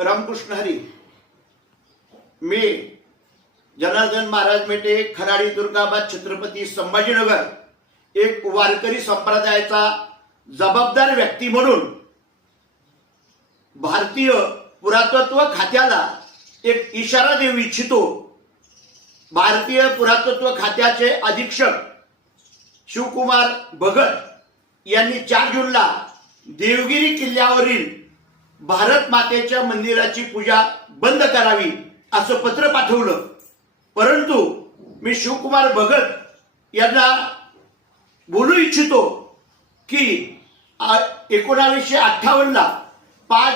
रामकृष्ण हरी. मी जनार्दन महाराज मेटे खराडी दुर्गाबाद छत्रपती संभाजीनगर एक वारकरी संप्रदायाचा जबाबदार व्यक्ती म्हणून भारतीय पुरातत्व खात्याला एक इशारा देऊ इच्छितो. भारतीय पुरातत्व खात्याचे अधीक्षक शिवकुमार भगत यांनी चार जूनला देवगिरी किल्ल्यावरील भारत मातेच्या मंदिराची पूजा बंद करावी असं पत्र पाठवलं. परंतु मी शिवकुमार भगत यांना बोलू इच्छितो की एकोणावीसशे अठ्ठावन्नला पाच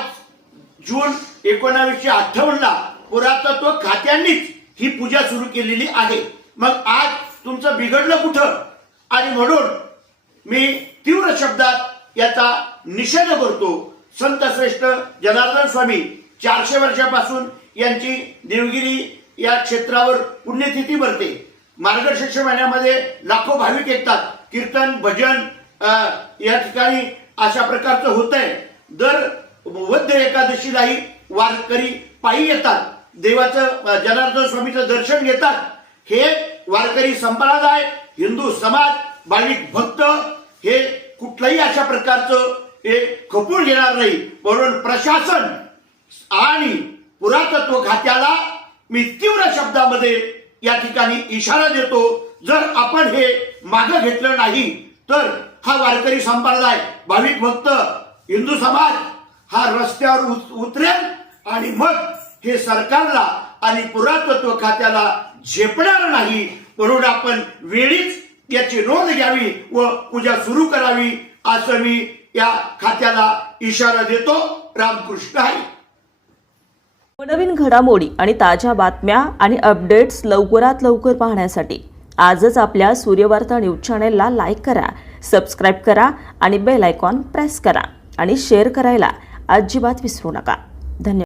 जून एकोणावीसशे अठ्ठावन्नला पुरातत्व खात्यांनीच ही पूजा सुरू केलेली आहे. मग आज तुमचं बिघडलं कुठं? आणि म्हणून मी तीव्र शब्दात याचा निषेध करतो. संत श्रेष्ठ जनार्दन स्वामी चारशे वर्षापासून यांची देवगिरी या क्षेत्रावर पुण्यतिथी भरते. मार्गशीर्ष महिन्यामध्ये लाखो भाविक येतात. कीर्तन भजन या ठिकाणी अशा प्रकारचं होत आहे दर वद्य एकादशीलाही वारकरी पायी येतात. देवाचं जनार्दन स्वामीचं दर्शन घेतात. हे वारकरी संप्रदाय हिंदू समाज भाविक भक्त हे कुठल्याही अशा प्रकारचं हे खपून घेणार नाही. म्हणून प्रशासन आणि पुरातत्व खात्याला मी तीव्र शब्दामध्ये या ठिकाणी इशारा देतो. जर आपण हे मागं घेतलं नाही तर हा वारकरी संप्रदाय भाविक भक्त हिंदू समाज हा रस्त्यावर उत- उतरेल आणि मग हे सरकारला आणि पुरातत्व खात्याला झेपणार नाही. म्हणून आपण वेळीच याची नोंद घ्यावी व पूजा सुरू करावी असं मी या खात्याला इशारा देतो. रामकृष्ण हरी. नवीन घडामोडी आणि ताज्या बातम्या आणि अपडेट्स लवकरात लवकर पाहण्यासाठी आजच आपल्या सूर्यवार्ता न्यूज चॅनेलला लाईक करा सबस्क्राईब करा आणि बेल आयकॉन प्रेस करा आणि शेअर करायला अजिबात विसरू नका. धन्यवाद.